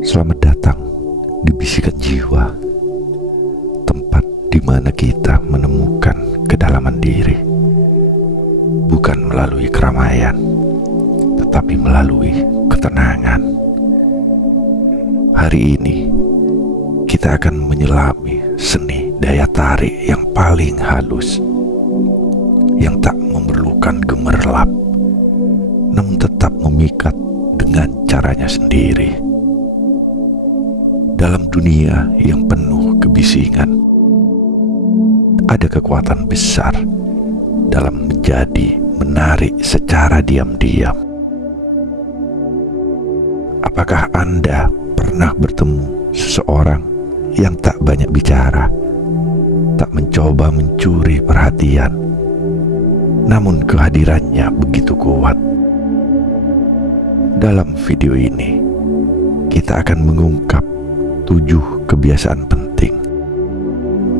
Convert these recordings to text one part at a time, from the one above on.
Selamat datang di Bisikan Jiwa, tempat di mana kita menemukan kedalaman diri, bukan melalui keramaian, tetapi melalui ketenangan. Hari ini, kita akan menyelami seni daya tarik yang paling halus, yang tak memerlukan gemerlap, namun tetap memikat dengan caranya sendiri. Dalam dunia yang penuh kebisingan, ada kekuatan besar dalam menjadi menarik secara diam-diam. Apakah Anda pernah bertemu seseorang yang tak banyak bicara, tak mencoba mencuri perhatian, namun kehadirannya begitu kuat? Dalam video ini, kita akan mengungkap 7 kebiasaan penting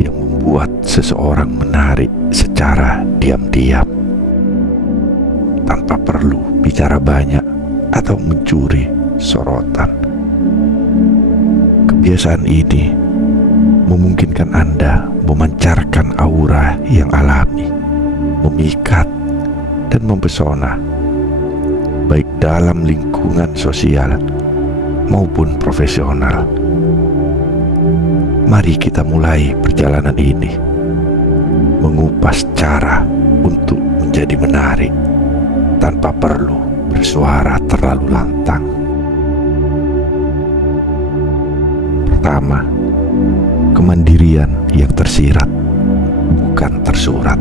yang membuat seseorang menarik secara diam-diam, tanpa perlu bicara banyak atau mencuri sorotan. Kebiasaan ini memungkinkan Anda memancarkan aura yang alami, memikat, dan mempesona, baik dalam lingkungan sosial maupun profesional. Mari kita mulai perjalanan ini, mengupas cara untuk menjadi menarik tanpa perlu bersuara terlalu lantang. Pertama, kemandirian yang tersirat, bukan tersurat.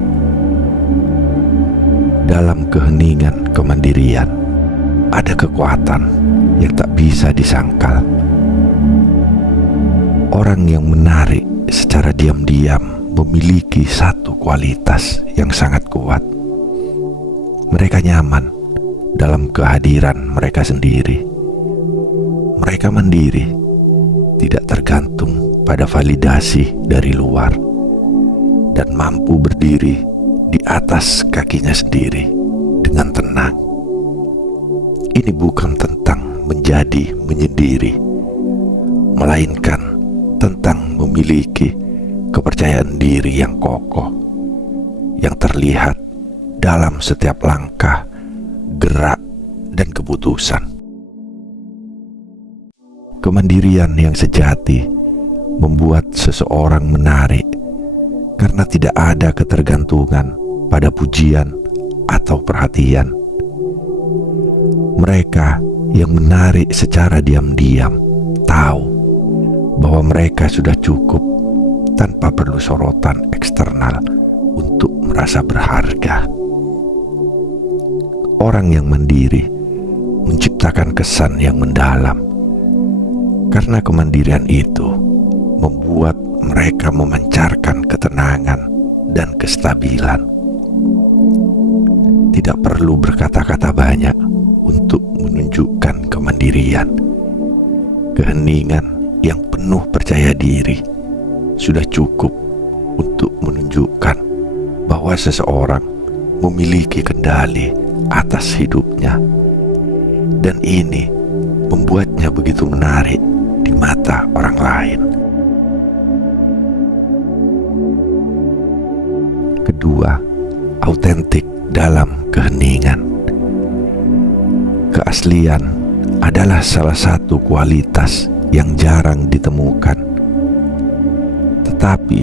Dalam keheningan kemandirian, ada kekuatan yang tak bisa disangkal. Orang yang menarik secara diam-diam memiliki satu kualitas yang sangat kuat. Mereka nyaman dalam kehadiran mereka sendiri. Mereka mandiri, tidak tergantung pada validasi dari luar, dan mampu berdiri di atas kakinya sendiri dengan tenang. Ini bukan tentang menjadi menyendiri, melainkan tentang memiliki kepercayaan diri yang kokoh, yang terlihat dalam setiap langkah, gerak, dan keputusan. Kemandirian yang sejati membuat seseorang menarik karena tidak ada ketergantungan pada pujian atau perhatian. Mereka yang menarik secara diam-diam tahu bahwa mereka sudah cukup tanpa perlu sorotan eksternal untuk merasa berharga. Orang yang mandiri menciptakan kesan yang mendalam, karena kemandirian itu membuat mereka memancarkan ketenangan dan kestabilan. Tidak perlu berkata-kata banyak untuk menunjukkan kemandirian. Keheningan yang penuh percaya diri sudah cukup untuk menunjukkan bahwa seseorang memiliki kendali atas hidupnya, dan ini membuatnya begitu menarik di mata orang lain. Kedua, autentik dalam keheningan. Keaslian adalah salah satu kualitas yang jarang ditemukan. Tetapi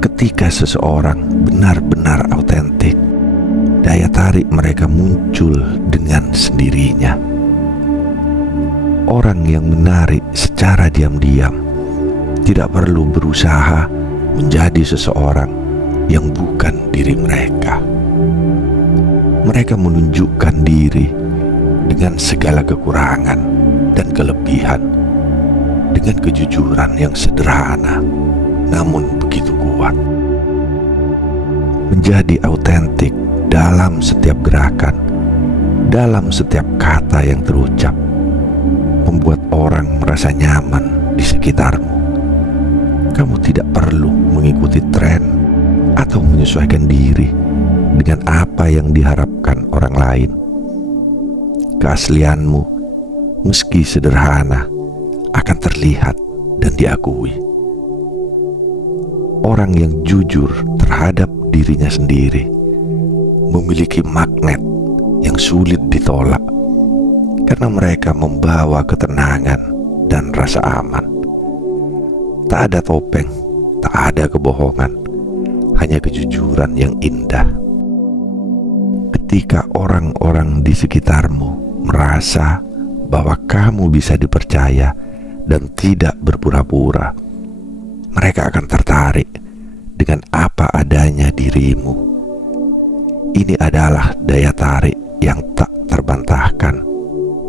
ketika seseorang benar-benar autentik, daya tarik mereka muncul dengan sendirinya. Orang yang menarik secara diam-diam tidak perlu berusaha menjadi seseorang yang bukan diri mereka. Mereka menunjukkan diri dengan segala kekurangan dan kelebihan, dengan kejujuran yang sederhana namun begitu kuat. Menjadi autentik dalam setiap gerakan, dalam setiap kata yang terucap, membuat orang merasa nyaman di sekitarmu. Kamu tidak perlu mengikuti tren atau menyesuaikan diri dengan apa yang diharapkan orang lain. Keaslianmu meski sederhana, akan terlihat dan diakui. Orang yang jujur terhadap dirinya sendiri memiliki magnet yang sulit ditolak karena mereka membawa ketenangan dan rasa aman. Tak ada topeng, tak ada kebohongan, hanya kejujuran yang indah. Ketika orang-orang di sekitarmu merasa bahwa kamu bisa dipercaya dan tidak berpura-pura, mereka akan tertarik dengan apa adanya dirimu. Ini adalah daya tarik yang tak terbantahkan,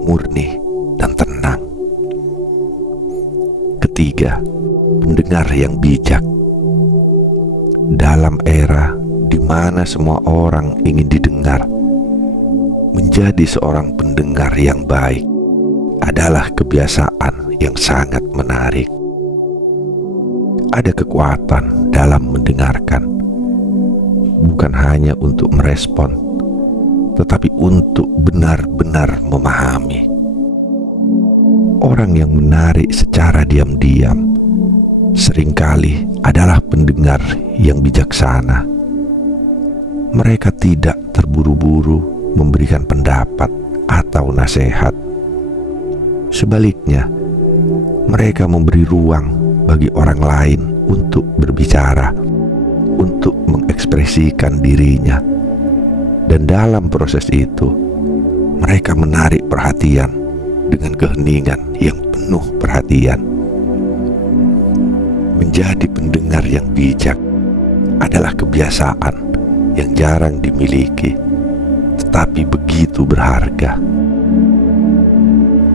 murni dan tenang. Ketiga, pendengar yang bijak. Dalam era di mana semua orang ingin didengar, menjadi seorang pendengar yang baik adalah kebiasaan yang sangat menarik. Ada kekuatan dalam mendengarkan, bukan hanya untuk merespon, tetapi untuk benar-benar memahami. Orang yang menarik secara diam-diam seringkali adalah pendengar yang bijaksana. Mereka tidak terburu-buru memberikan pendapat atau nasihat. Sebaliknya, mereka memberi ruang bagi orang lain untuk berbicara, untuk mengekspresikan dirinya. Dan dalam proses itu, mereka menarik perhatian dengan keheningan yang penuh perhatian. Menjadi pendengar yang bijak adalah kebiasaan yang jarang dimiliki, tetapi begitu berharga.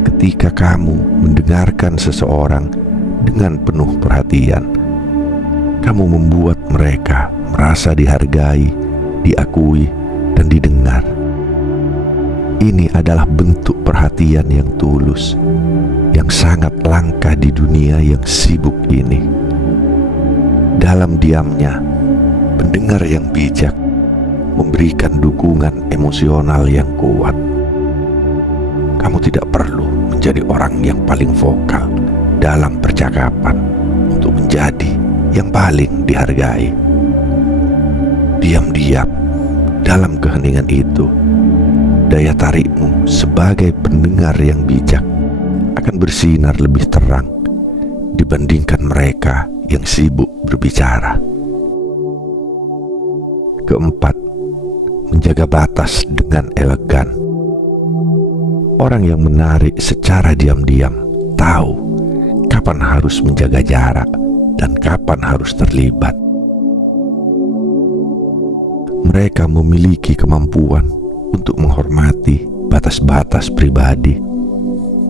Ketika kamu mendengarkan seseorang dengan penuh perhatian, kamu membuat mereka merasa dihargai, diakui, dan didengar. Ini adalah bentuk perhatian yang tulus, yang sangat langka di dunia yang sibuk ini. Dalam diamnya, pendengar yang bijak memberikan dukungan emosional yang kuat. Kamu tidak perlu menjadi orang yang paling vokal dalam percakapan untuk menjadi yang paling dihargai. Diam-diam dalam keheningan itu, daya tarikmu sebagai pendengar yang bijak akan bersinar lebih terang dibandingkan mereka yang sibuk berbicara. Keempat, menjaga batas dengan elegan. Orang yang menarik secara diam-diam tahu kapan harus menjaga jarak dan kapan harus terlibat. Mereka memiliki kemampuan untuk menghormati batas-batas pribadi,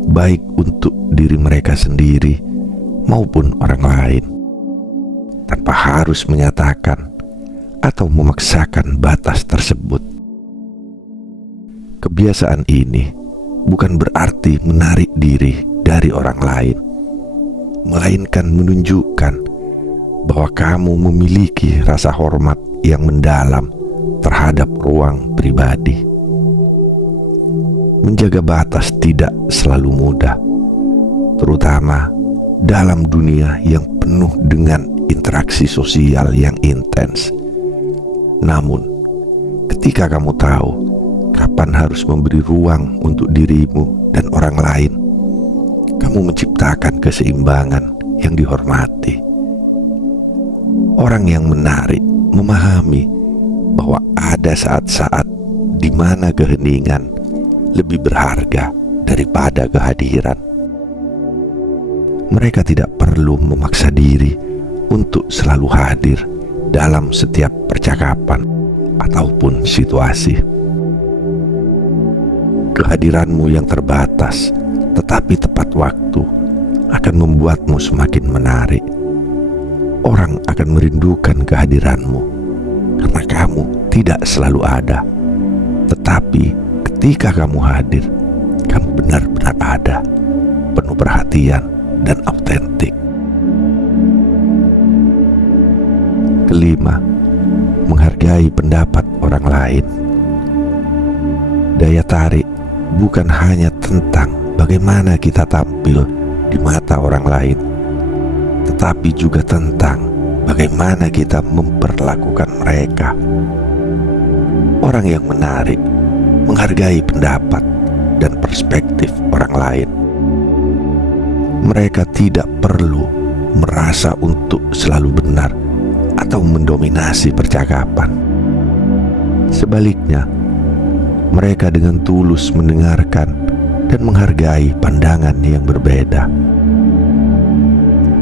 baik untuk diri mereka sendiri maupun orang lain, tanpa harus menyatakan atau memaksakan batas tersebut. Kebiasaan ini bukan berarti menarik diri dari orang lain, melainkan menunjukkan bahwa kamu memiliki rasa hormat yang mendalam terhadap ruang pribadi. Menjaga batas tidak selalu mudah, terutama dalam dunia yang penuh dengan interaksi sosial yang intens. Namun, ketika kamu tahu kapan harus memberi ruang untuk dirimu dan orang lain, kamu menciptakan keseimbangan yang dihormati. Orang yang menarik memahami bahwa ada saat-saat di mana keheningan lebih berharga daripada kehadiran. Mereka tidak perlu memaksa diri untuk selalu hadir dalam setiap percakapan ataupun situasi. Kehadiranmu yang terbatas tetapi tepat waktu akan membuatmu semakin menarik. Orang akan merindukan kehadiranmu karena kamu tidak selalu ada. Tetapi ketika kamu hadir, kamu benar-benar ada, penuh perhatian dan autentik. Kelima, menghargai pendapat orang lain. Daya tarik bukan hanya tentang bagaimana kita tampil di mata orang lain, tetapi juga tentang bagaimana kita memperlakukan mereka. Orang yang menarik menghargai pendapat dan perspektif orang lain. Mereka tidak perlu merasa untuk selalu benar atau mendominasi percakapan. Sebaliknya, mereka dengan tulus mendengarkan dan menghargai pandangan yang berbeda.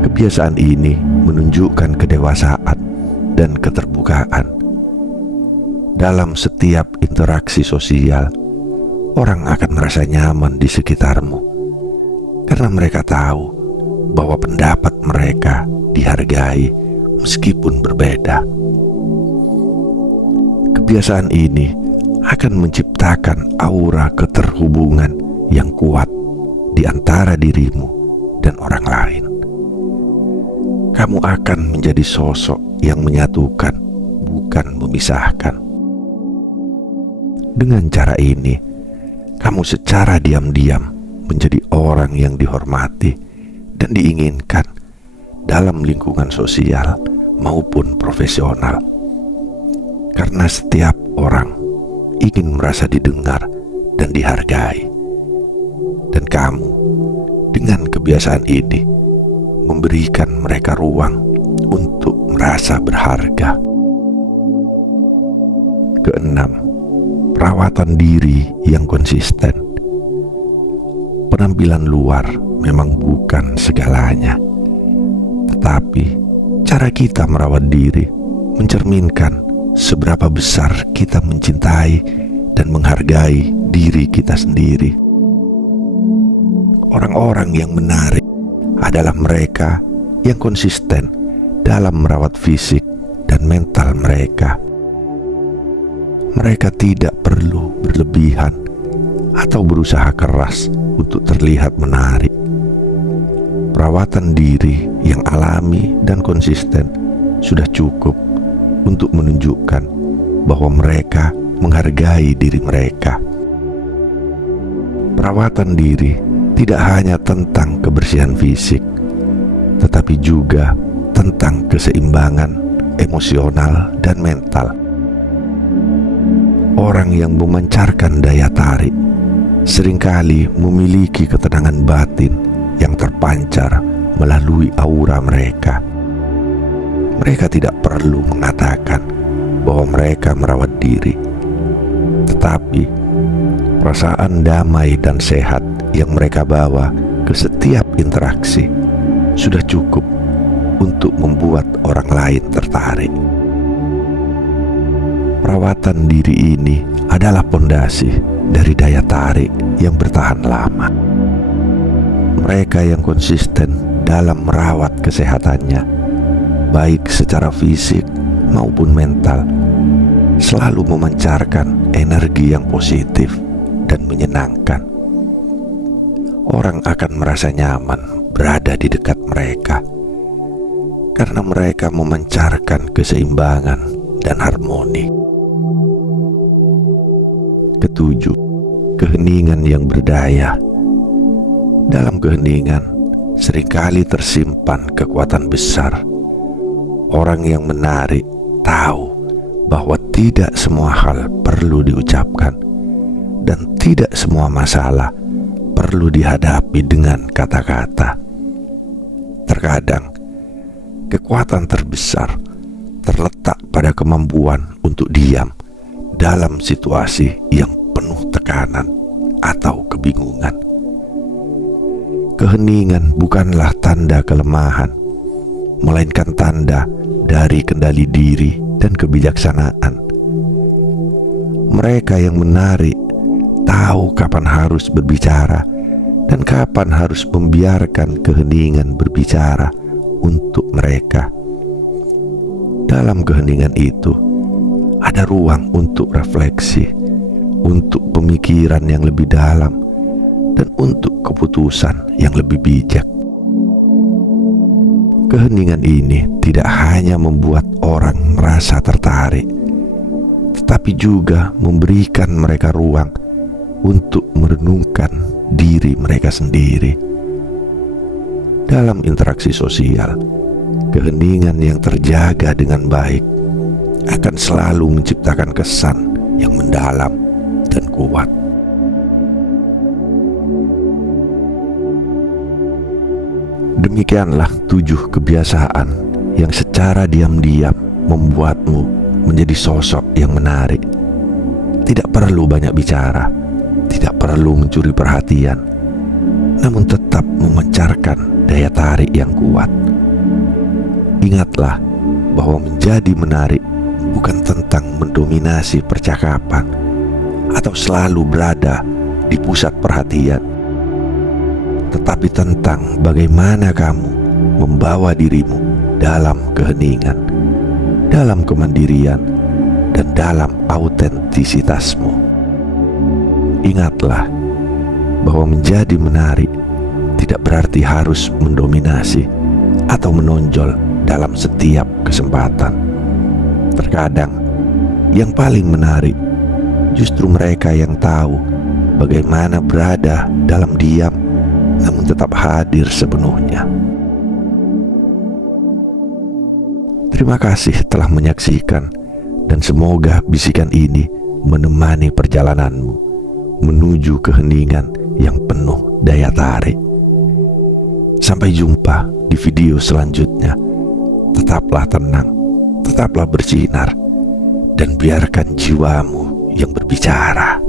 Kebiasaan ini menunjukkan kedewasaan dan keterbukaan. Dalam setiap interaksi sosial, orang akan merasa nyaman di sekitarmu karena mereka tahu bahwa pendapat mereka dihargai meskipun berbeda. Kebiasaan ini akan menciptakan aura keterhubungan yang kuat di antara dirimu dan orang lain. Kamu akan menjadi sosok yang menyatukan, bukan memisahkan. Dengan cara ini, kamu secara diam-diam menjadi orang yang dihormati dan diinginkan dalam lingkungan sosial maupun profesional. Karena setiap orang ingin merasa didengar dan dihargai. Dan kamu dengan kebiasaan ini memberikan mereka ruang untuk merasa berharga. Keenam, perawatan diri yang konsisten. Penampilan luar memang bukan segalanya, tetapi cara kita merawat diri mencerminkan seberapa besar kita mencintai dan menghargai diri kita sendiri. Orang-orang yang menarik adalah mereka yang konsisten dalam merawat fisik dan mental mereka. Mereka tidak perlu berlebihan atau berusaha keras untuk terlihat menarik. Perawatan diri yang alami dan konsisten sudah cukup untuk menunjukkan bahwa mereka menghargai diri mereka. Perawatan diri tidak hanya tentang kebersihan fisik, tetapi juga tentang keseimbangan emosional dan mental. Orang yang memancarkan daya tarik seringkali memiliki ketenangan batin yang terpancar melalui aura mereka. Mereka tidak perlu mengatakan bahwa mereka merawat diri, tetapi perasaan damai dan sehat yang mereka bawa ke setiap interaksi sudah cukup untuk membuat orang lain tertarik. Perawatan diri ini adalah pondasi dari daya tarik yang bertahan lama. Mereka yang konsisten dalam merawat kesehatannya, baik secara fisik maupun mental, selalu memancarkan energi yang positif dan menyenangkan. Orang akan merasa nyaman berada di dekat mereka karena mereka memancarkan keseimbangan dan harmoni. Ketujuh, keheningan yang berdaya. Dalam keheningan seringkali tersimpan kekuatan besar. Orang yang menarik tahu bahwa tidak semua hal perlu diucapkan dan tidak semua masalah perlu dihadapi dengan kata-kata. Terkadang kekuatan terbesar terletak pada kemampuan untuk diam dalam situasi yang penuh tekanan atau kebingungan. Keheningan bukanlah tanda kelemahan, melainkan tanda dari kendali diri dan kebijaksanaan. Mereka yang menarik tahu kapan harus berbicara dan kapan harus membiarkan keheningan berbicara untuk mereka. Dalam keheningan itu ada ruang untuk refleksi, untuk pemikiran yang lebih dalam, dan untuk keputusan yang lebih bijak. Keheningan ini tidak hanya membuat orang merasa tertarik, tetapi juga memberikan mereka ruang untuk merenungkan diri mereka sendiri. Dalam interaksi sosial, keheningan yang terjaga dengan baik akan selalu menciptakan kesan yang mendalam dan kuat. Demikianlah 7 kebiasaan yang secara diam-diam membuatmu menjadi sosok yang menarik. Tidak perlu banyak bicara, tidak perlu mencuri perhatian, namun tetap memancarkan daya tarik yang kuat. Ingatlah bahwa menjadi menarik bukan tentang mendominasi percakapan atau selalu berada di pusat perhatian, tetapi tentang bagaimana kamu membawa dirimu dalam keheningan, dalam kemandirian, dan dalam autentisitasmu. Ingatlah bahwa menjadi menarik tidak berarti harus mendominasi atau menonjol dalam setiap kesempatan. Terkadang yang paling menarik justru mereka yang tahu bagaimana berada dalam diam namun tetap hadir sepenuhnya. Terima kasih telah menyaksikan, dan semoga bisikan ini menemani perjalananmu menuju keheningan yang penuh daya tarik. Sampai jumpa di video selanjutnya. Tetaplah tenang, tetaplah bersinar, dan biarkan jiwamu yang berbicara.